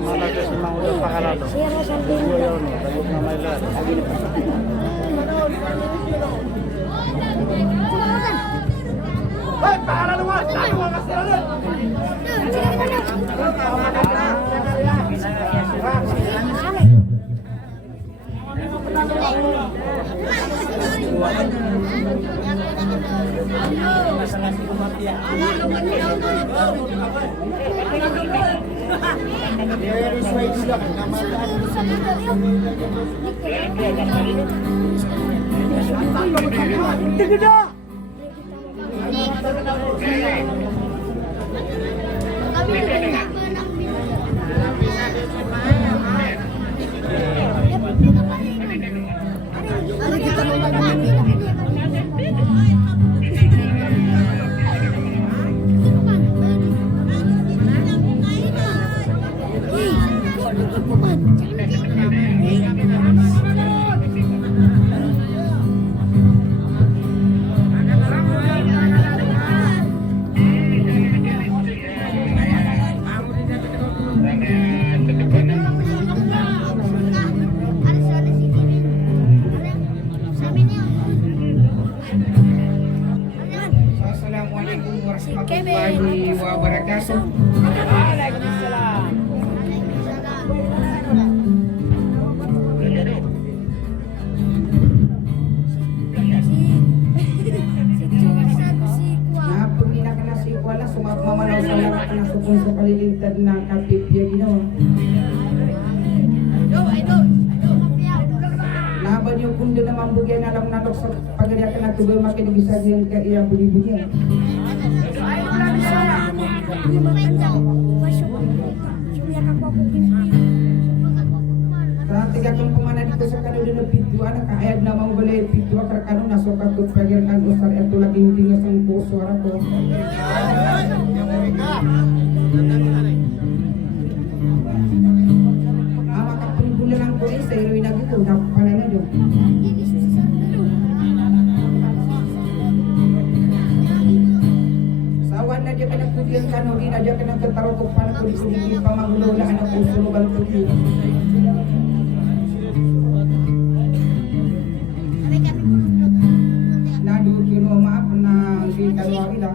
Mana ke simang udah pahala lo. Yo no, tayo na may lar. Hoy, pahala lo. Tayo mo kasi ron. Assalamualaikum warahmatullahi wabarakatuh. Mamanaw sa lahat na sukong sa kalilintad na kapipya ginawa. Laban yung kundo na mambugyan na lang natok sa pagariakan na tuboy makinibisagyan ka iya buli-buli. Sa tiga kong pumana dito sa kanila ng pituan, nakaayag na mga balay pituan karakano nasukat ko pagariakan usar ito laging tingas ang puso ko. Makapulbula lang ko sa heroin na gito, pala na doon. Sa awan na diya ka nagpudilan ka, no, na diya ka nagkatarokok pa na kulis-kulis pa magulula ka na puso mo balputi. Nadugod yun o maap na hindi kalawag ila.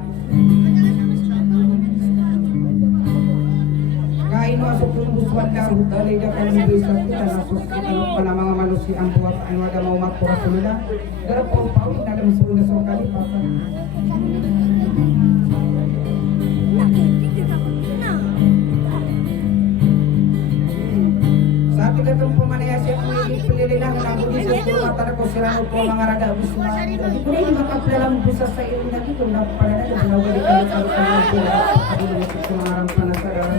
Kain mo asok kung buswan na dalay na kayo ng bisa kita nasos ano pa na mga manusia ang buhat ang wada mau magpura sa nila pero po pawin na lang sa una sa kalipatan sa ating gatong pumanaya siya kung ipilili lang ang bulis at purmata na ko sila no po mga raga buswa hindi ko na yung makapila mo busa sa iyo na dito na pala na yung nawali ka ng karutan ng pura at ilusip sa mga rampan na sarang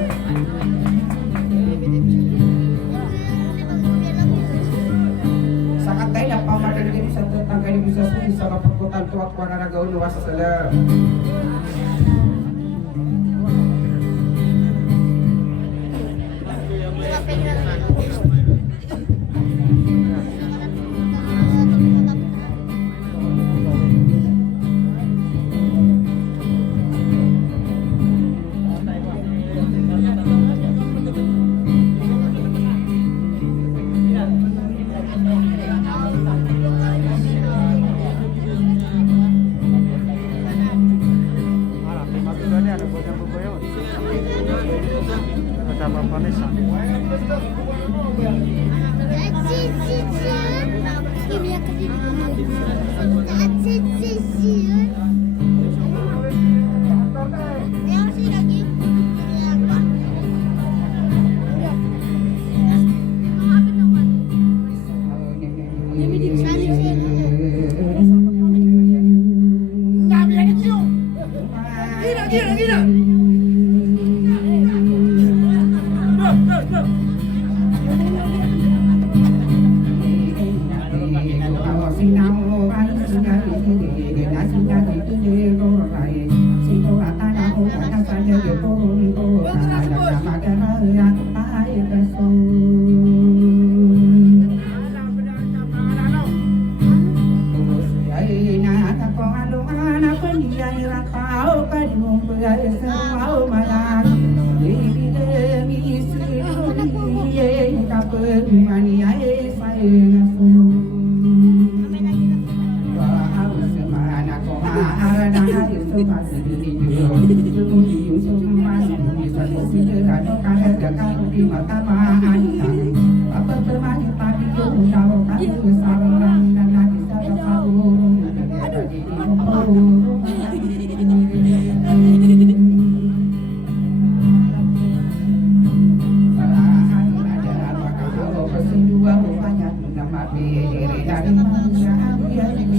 sakatay na pamating din sa tatanggalin mo sa suli sa kapagkutan to at wanaragaw luwas sa salam. di mata mahan apa bermain tadi jauh kamu sarang dan lagi sarang kamu jadi dua rupanya nama diri dari manusia dia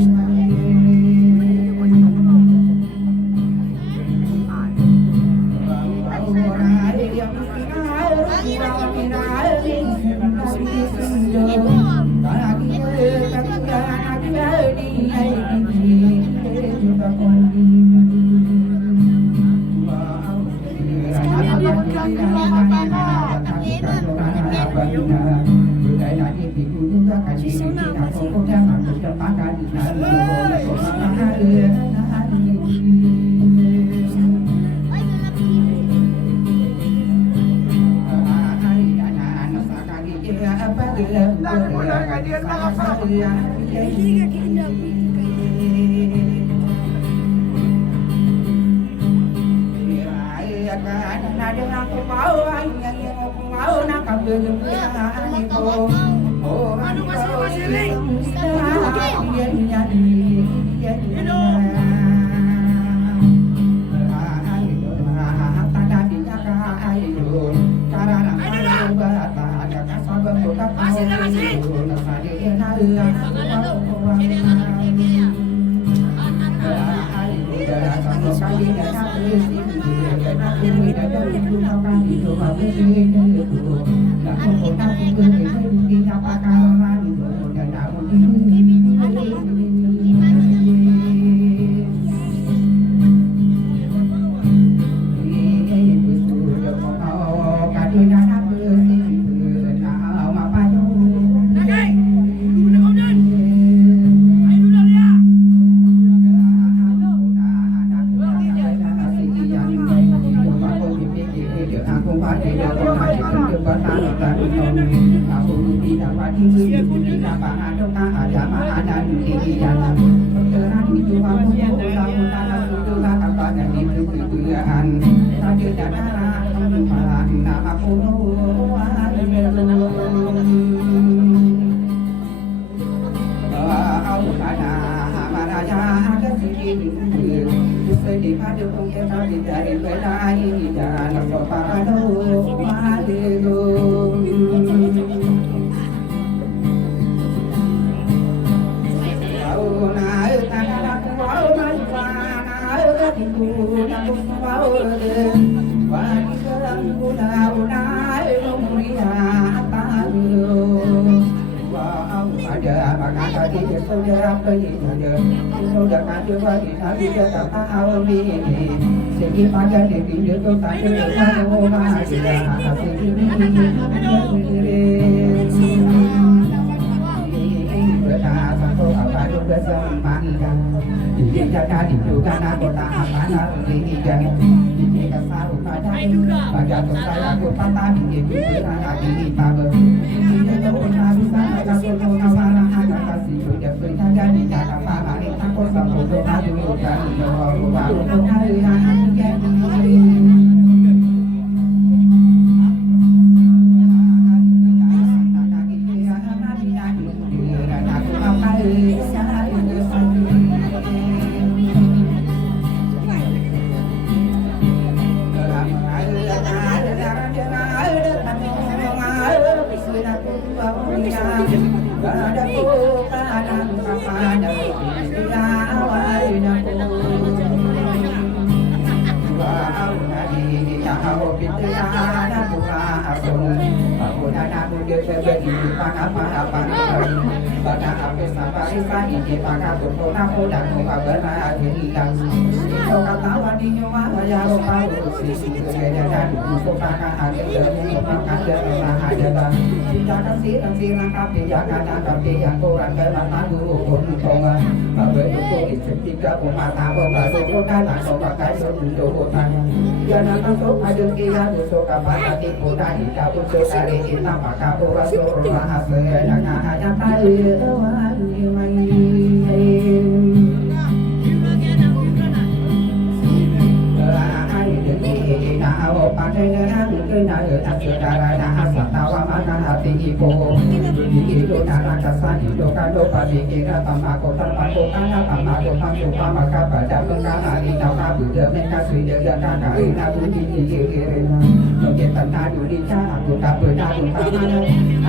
sa di do ka do pa di ki ra tam ma ko tam pa ko ka na tam ma ko tam ko pa ma ka pa da ka na ri na ka bu de me ka sui de ga ka ka ri na bu di di ki re na no ke tan na du di cha ku ka pu na du pa ma na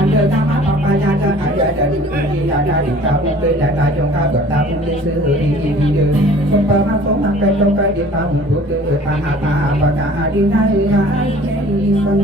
an de ta ma pa pa ya da a ya da di ki ya da di ka bu pe da da jong ka ga ta bu de se ri di di de so pa ma so ma ka do ka di ta bu bu de ta ha ta pa ka a di na ri na ai ni san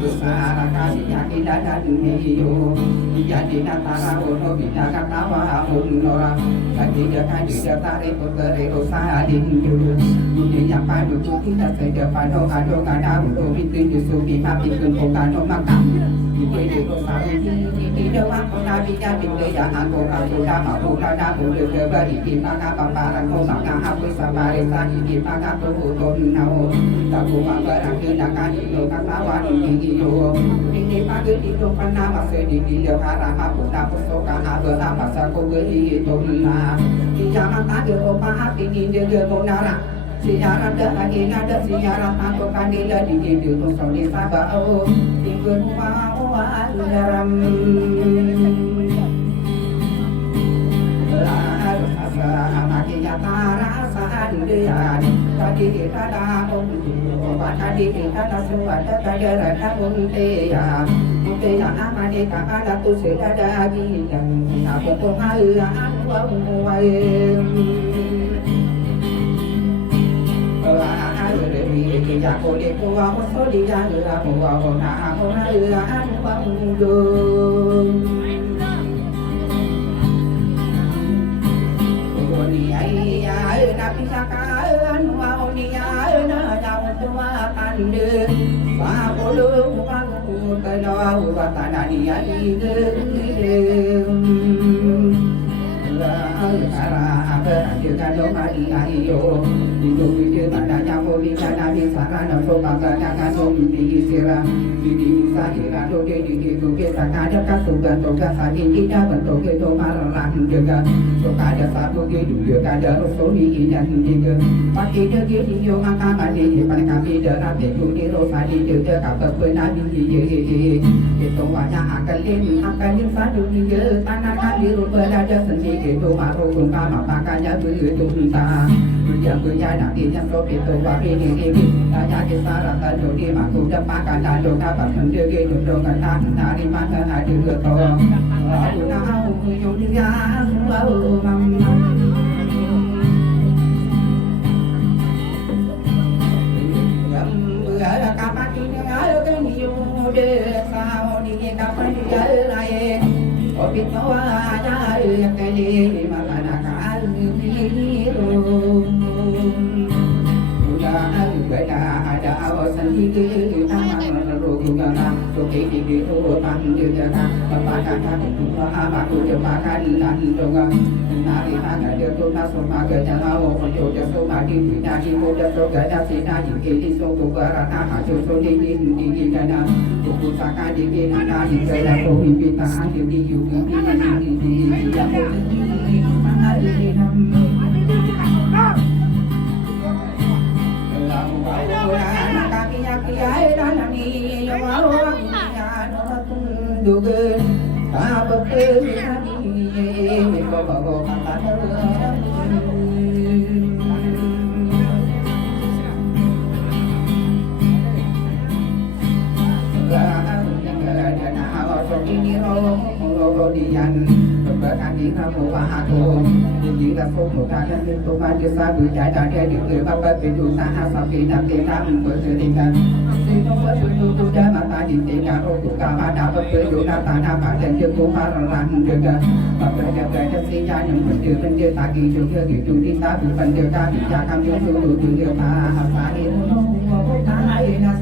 besar kasihnya tidak ada dunia jadi natara ono bina kata wahun orang lagi dekat di tarik puteri usaha dindu dunia padu kita saja padu kado kada untuk itu justru bima pikun pokano makam itu sari di dewan kona bija binde ya aku aku dama pula damu de bari di maka paparan ko maka aku sabare sani di maka turun nau taku mabara kena kani lo kawan ini yo ini pagi di depan nama sedih di hara aku dapat soka habe masa ko geli tolna di zaman tadi opa hati ini dia monara siaran lagi ada siaran aku kandila di hidup soli sabau tinggal mau ajaran makinya tarasaan dia tadi kita daun tadi kita suara kadera daun tea tea amane kakala tu sudah dagi yang aku pengaruhan wawai ya kole kuwa soli ya kuwa na ona an wangu oni ai ya na pisakan wa oni ya na jauh tua pande wa bolu wa ku kana wa tanani ai de juga doma ayo hidup itu pada nyawa bicara bicara nafsu bangga dengan sombi sirah di sahira do de itu kita kada kasugan toga saking tidak bentuk itu marah juga ada satu hidup kada rusuli dan juga pasti dia yo maka mandi pada kami darah itu di rosadi juga kapal benabi itu banyak akan satu juga tanah kali berada sendiri itu maru kama makanya begitu entah yang punya nanti yang sopi itu babi ini hanya kisah kalau di maku depan dan doa sendiri duduk kata dari mana ada keto aku tahu dunia selalu mama ada kapan ini ada kenyu desa di kapan dia lain kopi tua ada yang kali makan ada awasan hidup tangan rogungan soke di hutan juga kepada kami aku jemakan dan doa nari naga dia tuna soma gajah untuk jasuma di dunia di muda soga dasina di kiri sogo barana hasil soli di dana buku saka di bina di segala pimpinan di yugi di yang di mana di kami kiai dan ni yang mau yang tundukan apa kami bawa kata ini roh dian berkati kamu aku jika kamu tak itu pada sabu jaga dia di bapak pintu tak sampai nanti kamu berseringan semua itu sudah mata di tinggal roh kamu dapat berjuang tanah pada jemput paralan juga bapak jaga siapa yang benda tadi juga gitu kita benda kami jangan dulu juga apa itu tak ada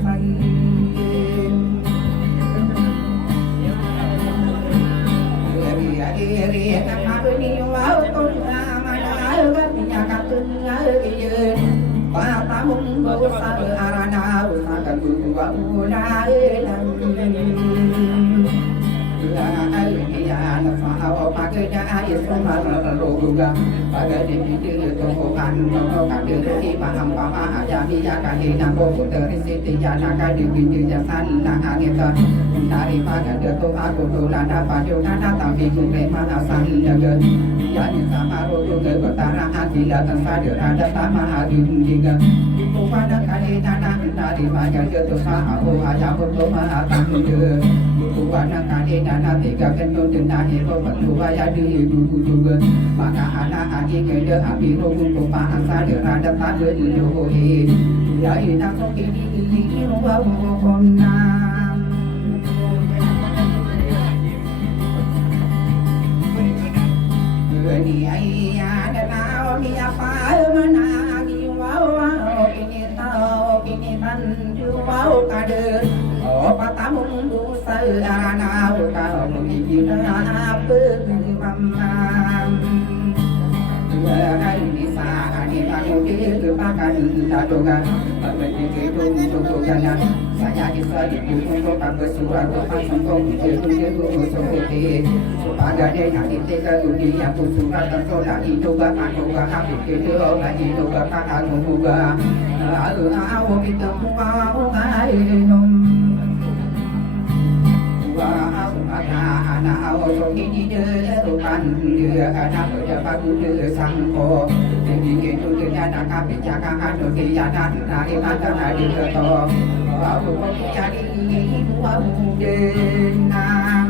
lagi iri nama beni wau tu mana ga punya katun iri bapa mung bawa sabe arana usakan buwa una elam ya na fa pakai air semar roga pada di tokokan tokokan di paham paham aja dia kahina ko puteri siti jana ka di jasan na angita dari pada deto aku dolan dapat jona tapi ku mana san jaga ya di sama rogo bertara hati datang sadar ada sama hati juga itu pada kali tanah dari pada deto sa aku aja ku mahatan juga itu pada kali tanah tiga kenyo dan itu berdua ya di ibu juga maka anak ji kede api rogu pa asa de rada ta de dohi ya ina so kini ruwa kona ni ai ada tao ni apa mana ni wow kini tao kini ban ju wow kade oh patamun du sa ana kau ni na apa mama hai ni sa ni aku ke pakan dadoga bagi ke tu jana saya di sadi ku tak bersuara ku pasang kau ku sokote pada dia nak kita ke dunia ku surat tersoda itu ga aku ga habis ke dia lagi itu ga kata ku ga aku kita mau ai nom anak awak ini dia rupan dia anak berjabat dia sangko jadi itu dia nak kapit cakakan dia dan dari mata dia to aku jadi dua denam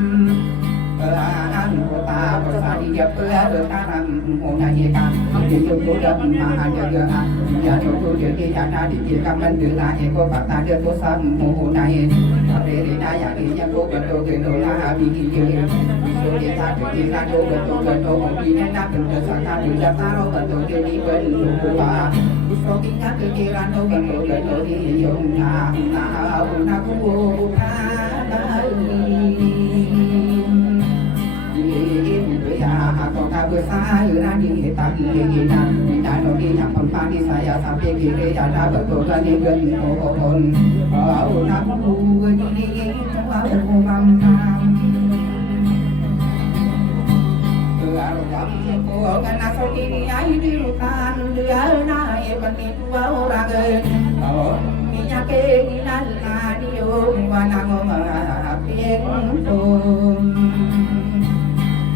kota besar dia bertaram menyanyikan itu sudah ada gerak dia itu dia ada di kaman dia eko kata dia bosan mengenai dari daya dia betul betul lah bikin dia tak dia tu betul dia nak berdasarkan dia taruh betul dia berdua so kita pikiran betul dia nak aku kabur saya di tadi kita tidak lagi yang pempani saya sampai kiri ada betul lagi genpon aku nak buat ini aku mamam aku kena sendiri air di hutan dia naik begitu orang oh minyak kehilan radio mana ngomong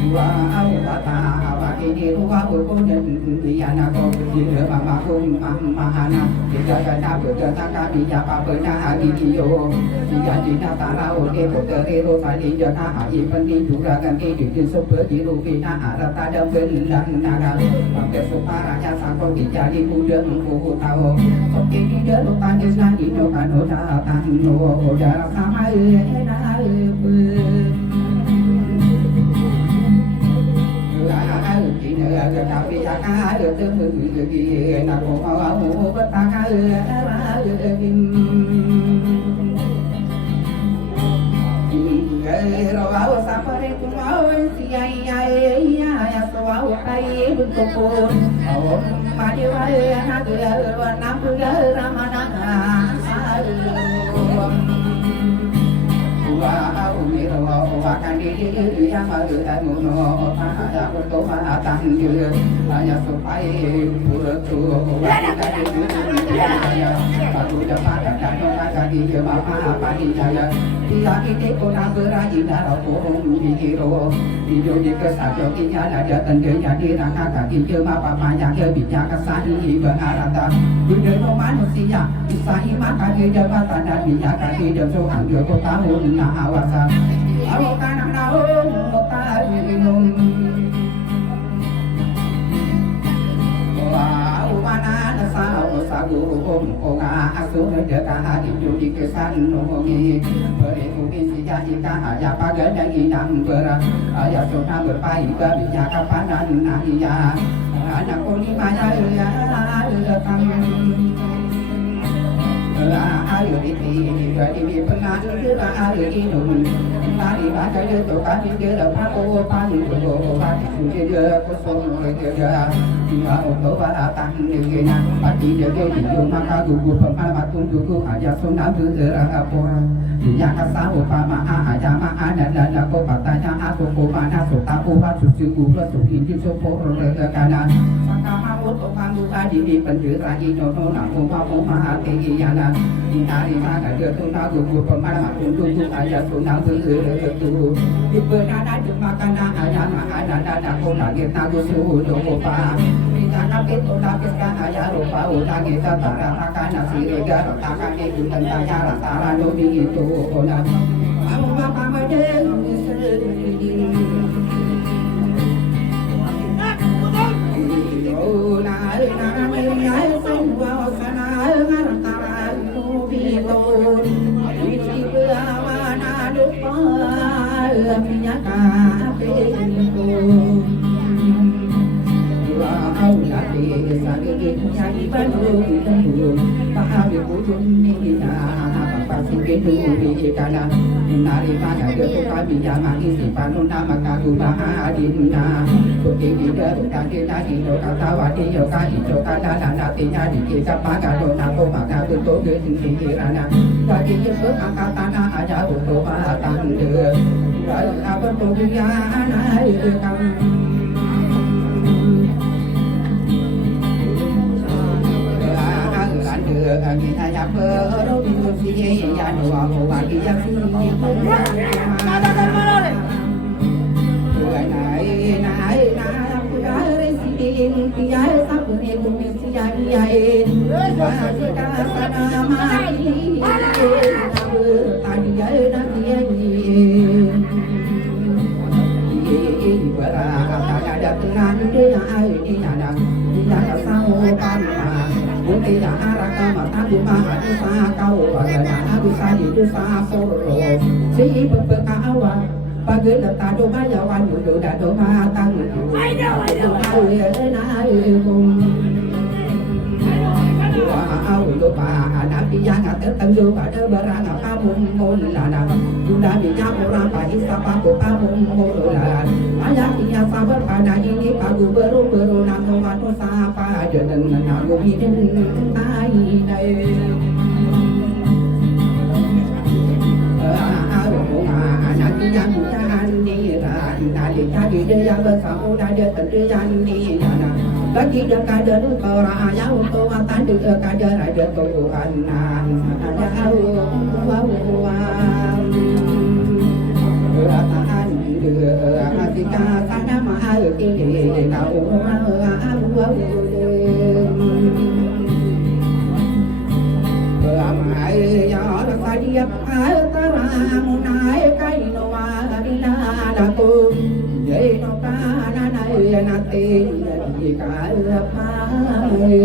wow kata awak ini ruang berkuda dia nak kau dia mama kum mana dia kata berkata kami apa pernah hati dia dia tidak tahu dia berterus tadi dia nak ini juga kan ini seperti rupina rata dan belang naga sampai suparanya sangkau jadi muda ku tahu seperti dia lupa dia lagi doa datang darah sama tapi jangan ada terjadi nak mau bertanya Rawa sampai kumau siaya ya sawau kai bentukun awam madiwa anak warna putih ramana wow mirawa akan diri yang ada muno ada untuk matang dia hanya supaya puratu aku dapat dan maka dia apa dia dia kita pun beraji dalam pohon hero hidup di kesajokinya ada tendanya di rangka kaki cuma papanya kebijakan sani berharata benda manusia bisa iman kaki jabatan dan bijakan hidup soal dia tahun awasan awak tanah daun minum wow mana nasau sagu onga asuh dekat hati di kesan nongi beribu jadi aja pagar dan inang berat ayah sudah berpaih kebijakan panan ahia anak kuni maya datang ayo ini jadi pernah ayo inum mari baca itu kami kira aku paling berdoa dia kosong dia untuk batang dia pasti dia di maka gugur pemalat tunjuk aja sunah bergerak apa dia kasau pama aja mana dan aku patanya aku mana aku suci gua suci di sopor kanan sangka mau untuk kamu tadi di penjara itu aku mau hati yana hari mana dia tu nak gugur pemalat tunjuk aja sunah bergerak di berada di makanan aja makanan dan aku lagi tahu sudah lupa kita itu lapis aja lupa udah kita tara makanan sirega akan itu tentangnya rasa dobi itu ona kamu apa meden baru tembung Pahawi pujun nina Pasti kedu di kana Nari mana desu kami jama isi panuna maka kubaha adina Kuki ida kaki nadi do kata wadi yo kaki do kata nana tinya di kita paga do nako maka bentuk geni kirana Kaki jemput maka tanah aja untuk matang de Kalau apa tuh dia anai kamu kita ya perlu diuji ya doa doa dia sih naik naik naik dari sini dia sampai bumi siaya kita sana mati tadi ada dia ada tenang dia ini ada dia sama panah Mungkin arah mata rumah bisa kau bagaimana bisa hidup sahoro si berkawan bagi letak doa jawan dulu dan doa tangguh doa lupa anak yang tertentu pada barang kamu mulana sudah bijak orang pahit siapa kamu mulana ayat yang sabar pada ini pagu beru namun waktu siapa jangan menanggung hidup anak yang jangan dira tadi tadi dia bersama dia terjadi di sana Bagi dia kader orang yang untuk matan dia kader ada Tuhan ada Allah Beratahan dia ketika sana mahal ini kau Allah Ramai ya rasa dia terang naik kain warna laku jadi nokana naik nanti jadi kalpai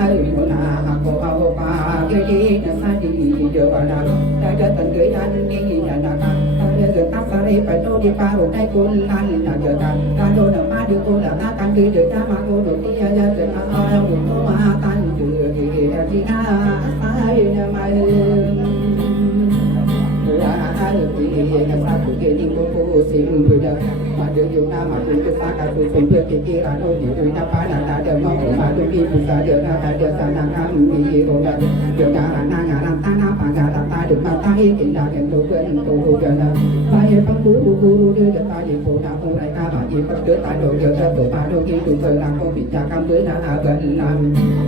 Ayuna aku au pagi nasadi jawana ada tenggelan ni janaka ada tetap sari pada di paru dai kulan ada kado nama di kulan akan di nama kudu dia jadi orang itu akan jadi dia sai nama satu kini kuku sim beda madu yuna madu kesaka kusim berpikiran di dunia panas ada mau madu ibu saja ada sana kami roda dengan anak tanah panggalan tadi matai indah untuk bentuk jana bayi pengguru dia tadi punya mulai kabar di perdetan dia satu padu itu berlaku bicara benar benar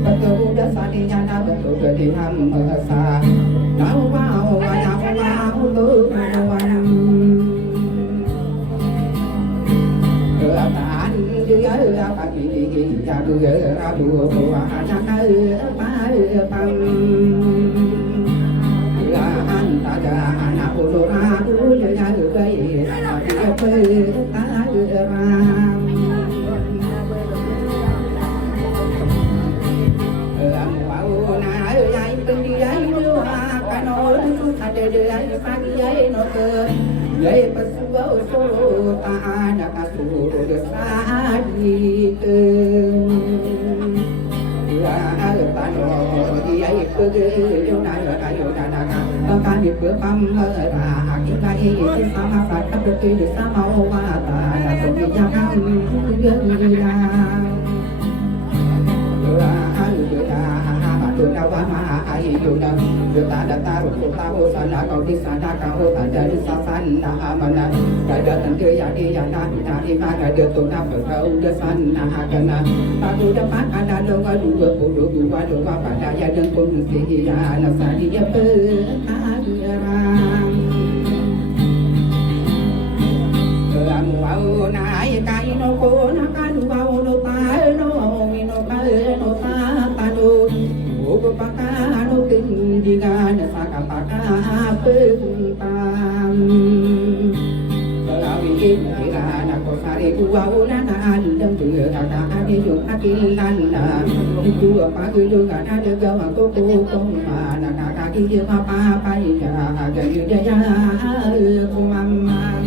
betul dasar dia nak betul jadi hamba sah kau mau banyak untuk Keadaan dia apa ini jago rabu anak pam Keadaan tada anak ulur aku jago bayi dia bertahan Mau nak yang pendiai dua kanor ada dia pagi ai no ke Yai pasuau solo ta ada kasur desadi ke Ya tano yai pergi yona ayo dana kami berpamera kita ini sama saja betul sama wata tapi jangan gila Dawama ayuna kita datar tahu sana kau di sana kau ada di sana mana ada tentu ya dia nak mana dia tu nak kau di sana kena tahu dapat ada dua pada ya dan pun dia nasa dia berharap kamu mau naik kain no nak mau no tai no mino kai no tanu Pakano tinggigan sakapaka pentam Kawin kiran ako sari buaunan dan berkata yung akilan Itu pagulugan ada gawang tukong mana kaki dia apa-apa jadi dia kumamang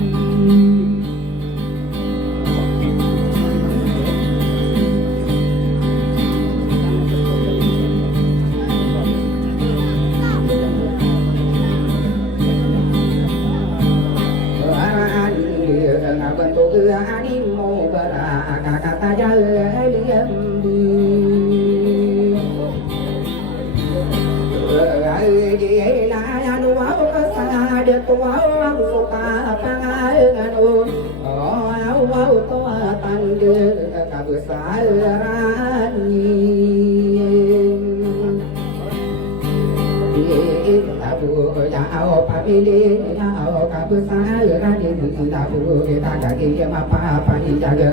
bu ya ao pa bili ya ao ka bu sa ra di da bu ta ka ki ma pa pa di ja ga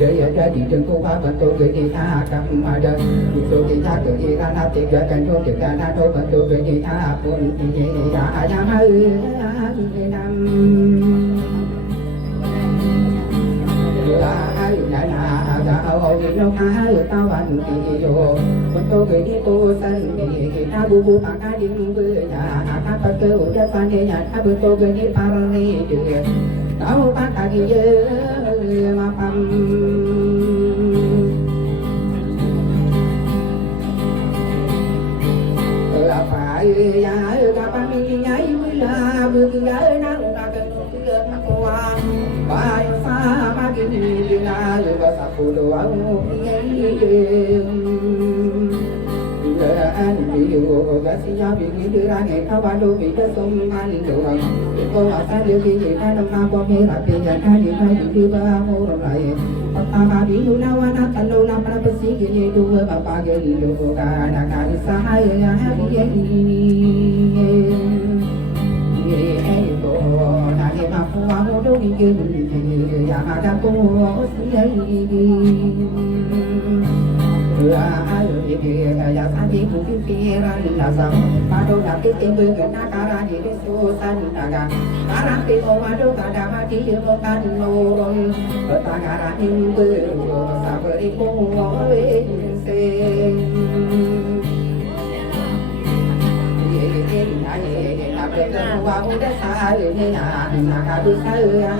de ya da di den ko ba ban to ge di ta ka ma da bu to di ta ge di ra na ti ga kan to ti ga na to ban to ge di ta pun di ya ya ha nam nô ca tao ăn kỳ yo con tôi gửi đi cô sân đi ta bu bu pa ca đi bự nhà ta bắt cơ udah pan đi nhà ta bự tôi gửi đi parani được tao pa ca đi ma pam apa ya ka pa mi nhai la bự ya na na ka tu ma ko ba sa ma ki ni na ba sa pu lo au an bi yo ga si ya bi ni ra ne ta ba do bi da som man do ko ma sa le ki ni na ma ko me ra pe ya ka ni ba di ba mo ro lai pa ma bi lu na wa na ta lo na pa pa si ki ni do ba pa ge ni do ga na ka ni sa ha ya ha bi ye ni ye to na ni ma fu wa mo do ki ni ya ma da ko si ye ni ya sa di ku ki ra la sa pa do da ki ti bu ga na ka ra di so san da ga ka ra ti o ma do ka da ma ti yo ka no ro ta ga ra in bu sa bu ri ko o we se wa u da sa ni na ka du sa ya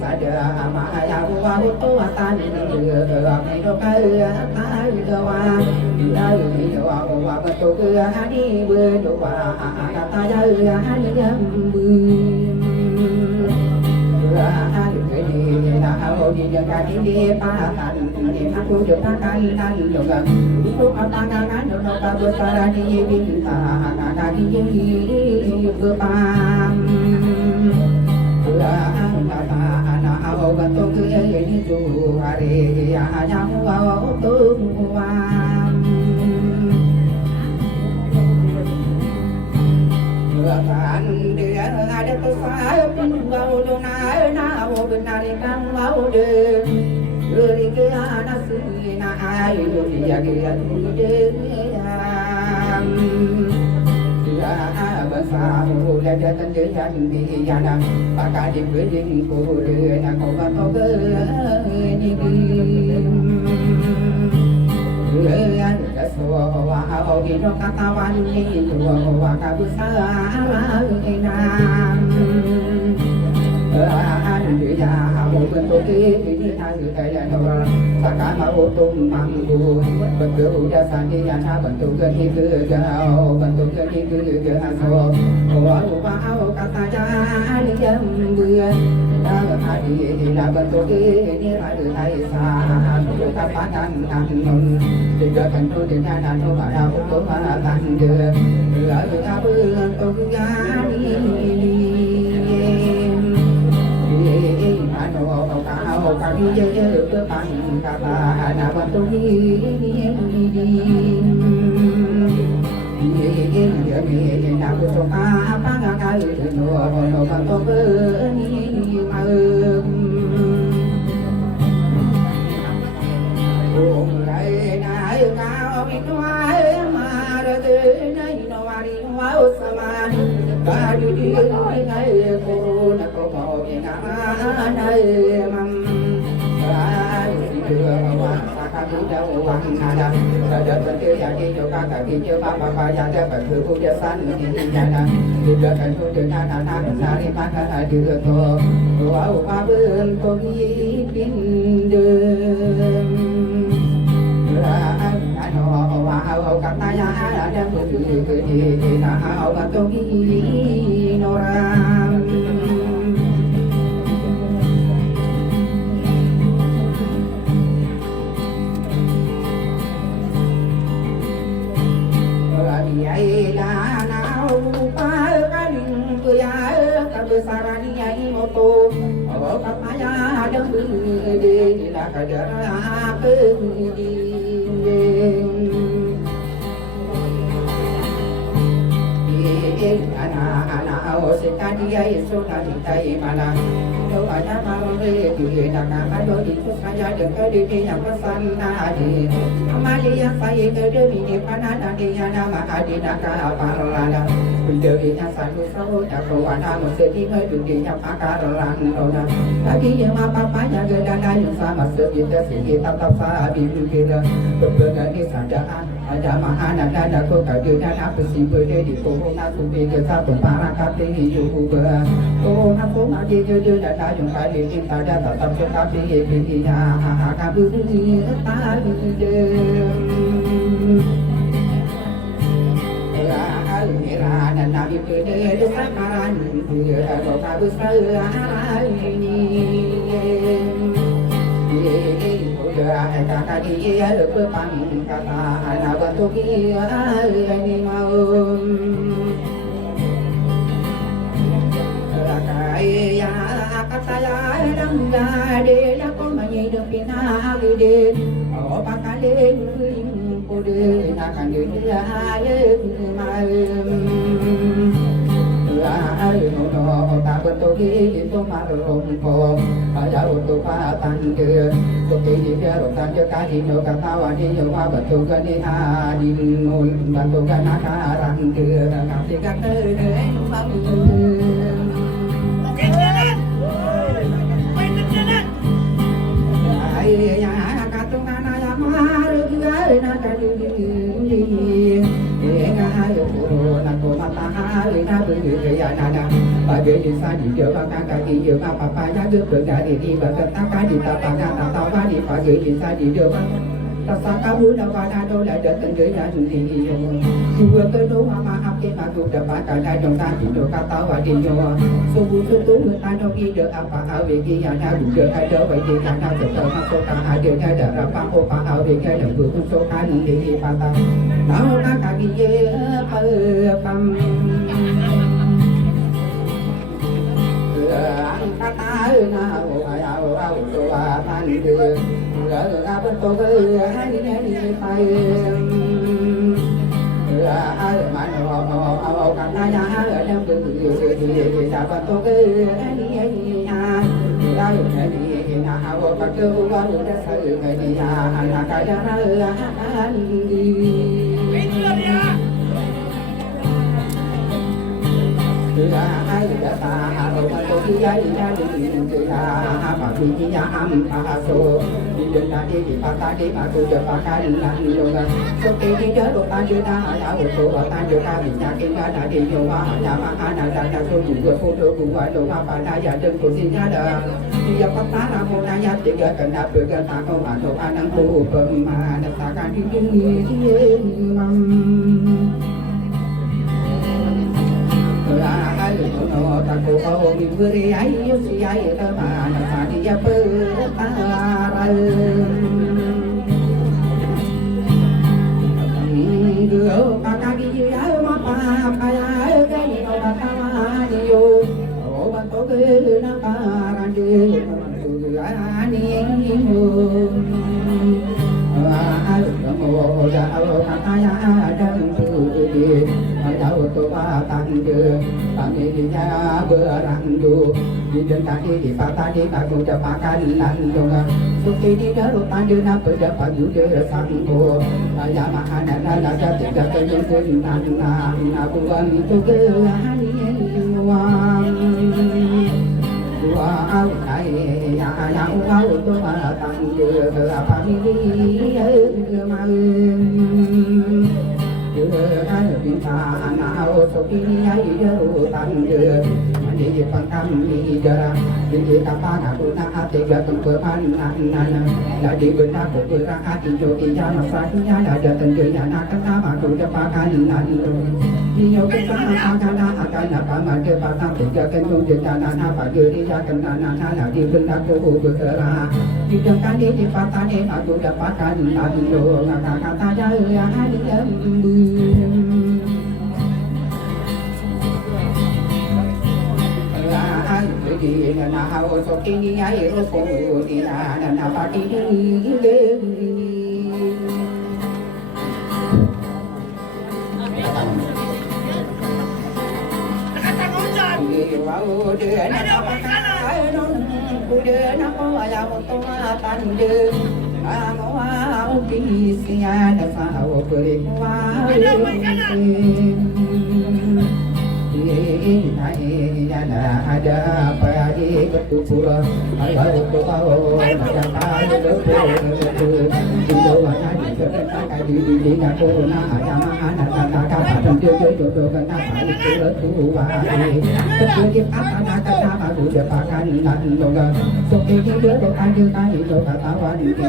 sada maya wa to atan ni me do ka ta wa la ni wa to ka ni bu do wa ta ya ni bu ra ni na ho di ya ka ni pa tan ni ma ku do ta kan kan do ga ko pa ga ga do ka bu sa ra ni bin ta ka ni bu pa ao ga to ke ni tu hare ya ya wa to wa kan dia ada to sa pun wa do na na o benar kan wa de ri ke ana su na ai do ya ke ya de ya basa ho la da tan de ya ni ya na pa ka di bu di ko de na ko ba to ge ni ya da so wa ho di no ka ta wan ni wa ka bu sa la na an ya mo ben to ke ni ta ta ya no sa ka ma o tum mang bu ben ke u ya sa ni ya na ben to ke ni ke ga o ben to ke ni ke ga so wa wa o ka ta ya ni yam bu da ha di la ben to ke ni ra de ai sa to ka pa dan dan non de ga kan to de na na no ba da o ko ma dan de la ga bu to ya ni o ka ki ye ye pe pan ka ta na ba to ni ye na ko to ka pa ga ka no no ba to pe ni ma o lai na ka o mi to ma ra de nai no wa ri wa o sa ma ka di di ngai ko na ko mo ni na nai mam ada bentuk yang kita kakak kita bapa yang ada bentuk kebiasaan ini jana juga kan tu dengan anak sari maka ada tu wow bentuk ipin dem wow katanya ada bentuk ini nah bentuk ini orang ai la nao pa ka ning ku ya ka besarani ai moto o ka pa ya ada bu de la ka da pe di ana o se kadia yeso na ditai mana do ada marore di na ka ado di tu saja de ka di yang pesan na di amali yang sai ke de di pana na di na ma adi na ka parana de nya satu so ya ko ana mo se di me di nya pakaran do na lagi yang apa ya ge dana yang sama se di de se kita tapa di kira beberapa ni sadaan ada mahana dana ko ka de na apa si be di ko na ku be ke sa para kate hidup juga ko na ko ma di de dana yang ka di kita ada tetap ke ka di di ya ka bu di ta di de dan nabi berde sakaran ko ka bu sa ini udah kata dia depan kata anak bentuk ini mau kaya kata ya dam de ya ko mai de pina de oh pakale kude akan dia mai ai no ta bentuk itu marom ko ada untuk patan ke kote dia rotan je kali no kata wadi yo ma bentuk ni di nul bentuk nakaran ke ngasih kata ya katungan ayam mar na kali bagi desa di depan kaki depan papa jaga bergari di bakat takkan di tapangan atau di pagi desa di depan rasa kamu dapat ada datang ke jatuh tinggi dua kedua maaf kita tu dapat ada dong kaki do kata wadiyo subuh subuh ada ide apa awe kia ada juga ada wadi karena betul masuk ada apa opa awe kia dan berusukan di patah mau kaki ye pam kata na ayau tua mandi apa tu hari pai mana kata ya ada begitu dapat tu hari na awak pakai uang dah saya dia anak kaya ai đã ta đâu mà tôi đi ai đi ra đi ra mà đi đi ra am pa so đi đến ra đi pa đi mà tôiจะpa cái là đi rồi số tiền đi đến đồ ta chưa ta đã một số ta chưa ta bị nhà kinh đã đi rồi mà nhà mà ana đã số chủ của phụ nữ cũng phải đồ pa đã giờ chân của xin nhà đó đi giờ có ta là một nhà thì cái cần đáp được cái ta không mà đồ ăn ăn phụ mà đặt ta cái đi takku kau beri ayu si ayu teman dia bertaran gua kakak dia mapa kaya gani orang tamanio oh bantu ke nakaran dia ani mu oh jauh kakaya dan tu jauh tu batang dia kami dia berandu di tadi di tadi aku dapakan landu suci di dalam tadi nak dapat juga sanggup saya mana ada tiga kejadian aku bantu kerani uang wow ay ya wow tu batang dia apa ini bintang anak sokini ay tan dia di pangkam di darah di tapan aku nak tiga tempat nak di benda aku berat jo iya masanya ada tentunya nak kata aku dapatkan di yo kita akan apa made patang tiga kentung jana apa diri akan nana di benda aku berat di jangka di patah aku dapatkan yo kata ya di na hao so kini ai ro ko di na pa di ada apa di ketupura ayo kau ada pada betul Indonesia di kereta di Natuna ada mana kata kata jodoh kata balik tua terjadi apa kata sudah pakai nandoga soke dia ada kali kata wan dia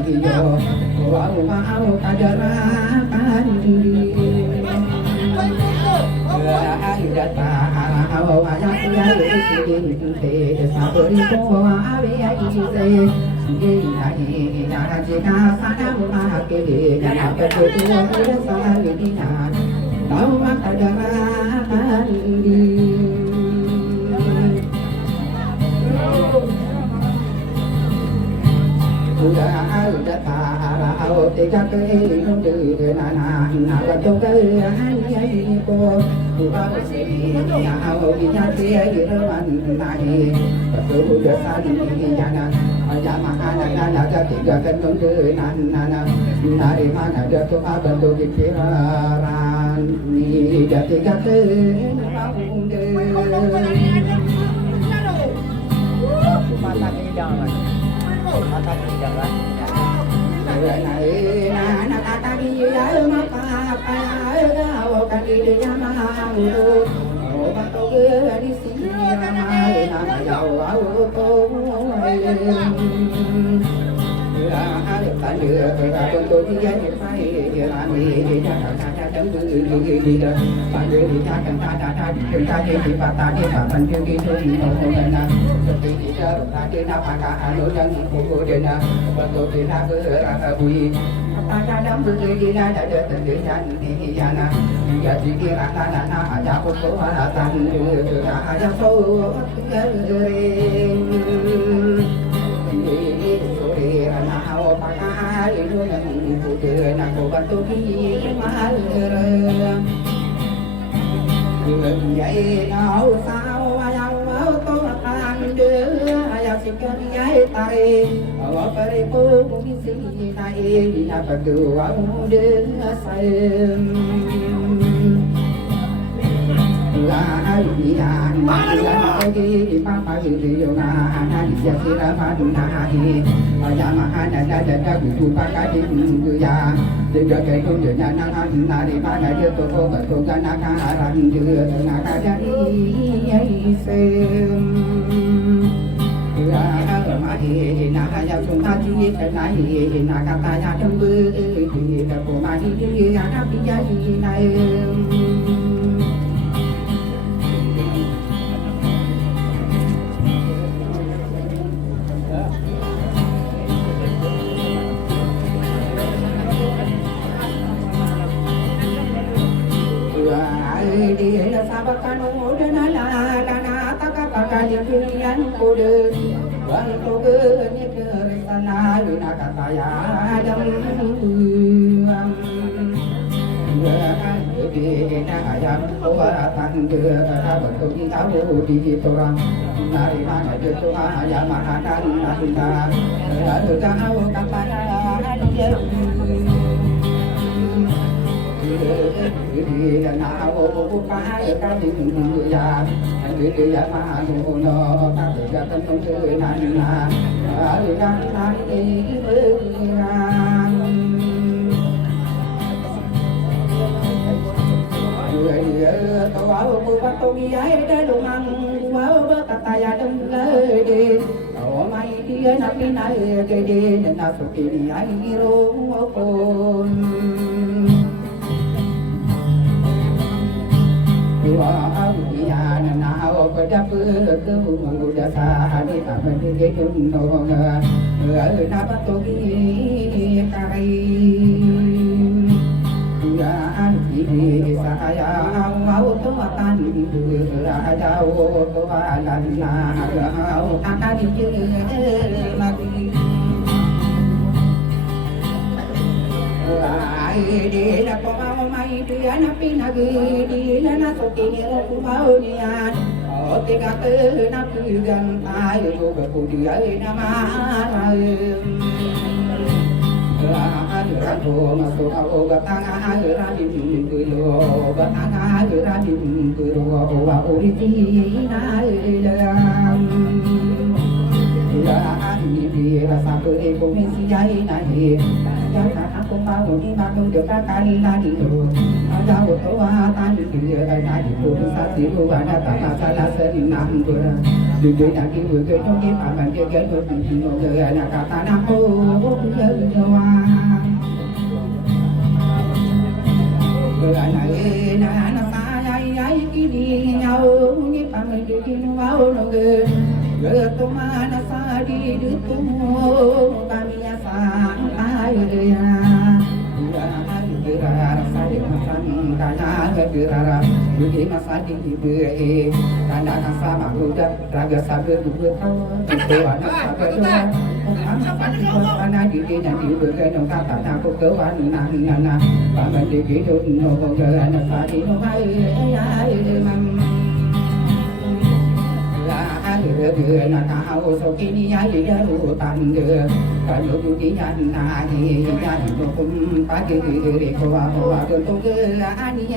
mau ada rakan udah tahu tiga kali nunggu nana naga coba hanya ko buka sini au dia girawan nahi betul dasari jana aja makana naga tiga kali nunggu nana nari mana dia tu apa tu pikiran ni dia tiga kali nunggu mata jangan mata jangan na kata dia mapa apa kan dia mau batu di sini na jauh to ada untuk diapai rani dia kata tenggu dia pada dia kata di patah di papan tinggi na seperti dia tadi napakah anu yang kudena betul dia berabui apa dalam berdiri ada terjadi di sana dia dikira tanah ada kekuatan ada so aku bantu dia malam vậy nào sao ayam mau to tan đưa ayam sikar yai tari awak peripu mungkin sini naik apa tu awak dia sayang Alian lagi papa video na dia kira nahi ayam ada buku pakai di ya dia kayak dia nari mana dia tu betul kan akaran dia nak jadi sem mahi nak ayam sunta di kenai nak katanya tunggu di aku mahi dia nak jadi naik dia sabakan udah nala taka yang kudu bang toge ni keresana luna kata ya adam dia ayam orang dia betul di tahu di orang dari mana dia tu ayam makanan anda lalu tahu kata dia dia nak buka kan dia dia mahu no tapi dia tentu nana aliran nari beriran dia tahu buat dia ada lumang wow berkata ya demle oh mai dia nak pinai gede nak suki dia hero pun Wahian nao pada perkebun dasa di taman gedung nonga napa togi karim ya anti saya mau tuatan jauh tualan na akan mati di na ko mau mai dia na pinagi di na so kini ko mau niyan tiga kena pigan tayo kemudian nama Rago masuk kau batang radim kulo batang radim kulo wa original ya ani bi rasa kulit komisi jai nahi ya aku mau ni makan dekat kali lagi tu ada tua tadi dia tadi pun satu ada tak masalah senang ber dia nak ibu ke ni paman dia ke dia nak kata nak dia doa anak saya kini nhau ni paman dia kini mau nge Ketumana sadi dutumu kami asang airnya Gerara sadi masan kana gerara Budi masadi ibe Tanda kasama budak raga sabar dua Itu anak sabar dua Anak sadi kosana didi nanti bergenung kata naku kewan nana Paman digi dunu anak sadi nuhai đưa na cao sau khi đi ai đi đâu tan đưa cả lúc đi nhận ai nhận nó cũng phải để qua cơn tôi cứ anh đi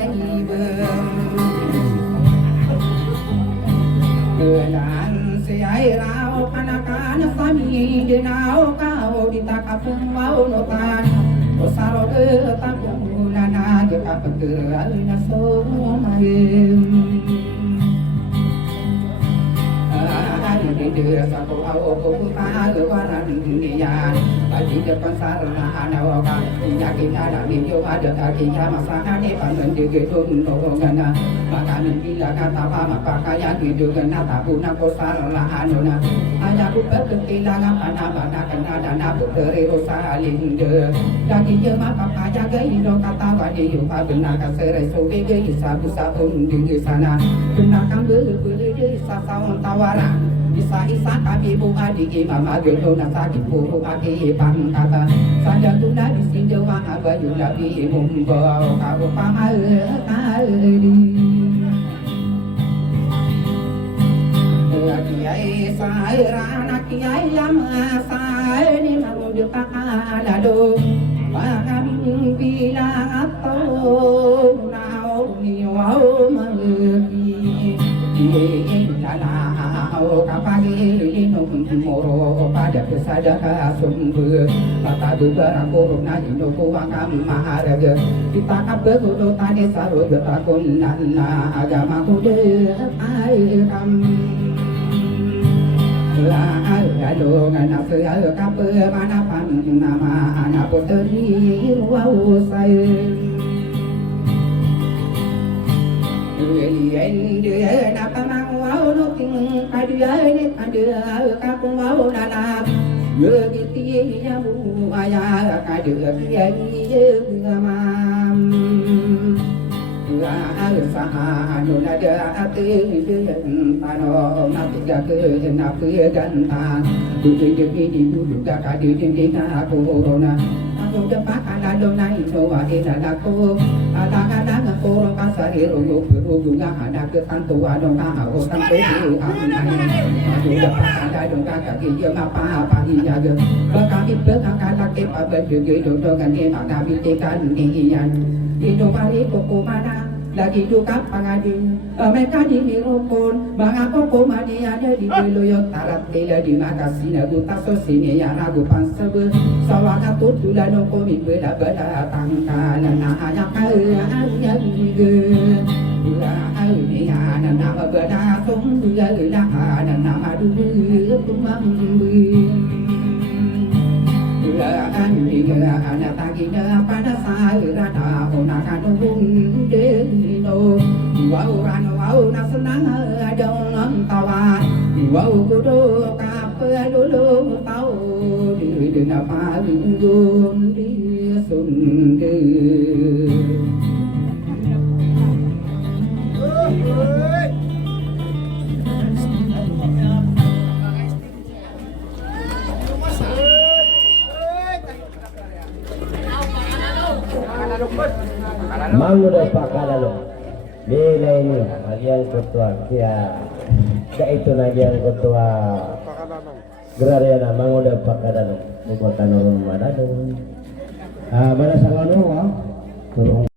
vừa đàn xe ai rau panakan sami de nào cao đi ta cà phun mau nó tan có sao cơ ta cũng na cho cả phật tử na số đưa satu au ta lewaran dunia bagi depan sarana anawakan yakin ada video ada akhirnya masalah ni pandang digedun dongana makanan bila kata apa pakaian hidup kena tabuna kosarana anuna hanya bukan ketilangan mana kena dana puteri rosalin de dagi jema pakaian gaido kata wadi yuka benar kaserai sobe gei sabu sabun di sana benar kambil beli sasawan tawaran Isa kami bunga di mama gelo na sakit puro aki pang kata Sada tuna di sinjo mga bayu labi mumbo Kau pamal kali Kiai sai rana kiai yama sai ni mamu di pakalado Kami bilang atau nao ni wau mengerti kapagi nung moro pada kesadaran sumber mata beberapa corona ino kuangam maharaga kita kabego tadi saru betakun nana agama kude ai kam la alo ngana saya kape mana pan nama anak puteri wau saya dia napa mau nuting kadia ni ada kapung mau nana ye giti ya bu aya kadia dia ni mam la saha anu nada ati dia pano mati ga ke na pe ganta tu tu di juga kadi di aku corona aku dapat ala dona ino ade aku ala kada ngoro kasari rogo juga ada ke tantu adong ka au tantu aku aku dapat ada dong kaki je apa iya ge bakaki bekakala ke pabe ge do kan ni ada bitikan iyan itu bari koko mana lagi juga pangadi mereka di rukun bang apa komadi ada di loyot tarat tela di makasih nagu taso sini ya ragu pansebe sawaka tutula no komi bela bela tangkana na hanya kaya ge la ai ya na na bela sung la la na na adu kumambi ani ga ana tagina pada saira da ona kanung deno wau na senang ada orang tawan wau kudo kape dulu tau di dena paling di sunge Manguda pakalalo. Bila ini agian ketua kia itu agian ketua Gerariana Manguda Pakadanan di Kota Nurun Manado. Mana sangat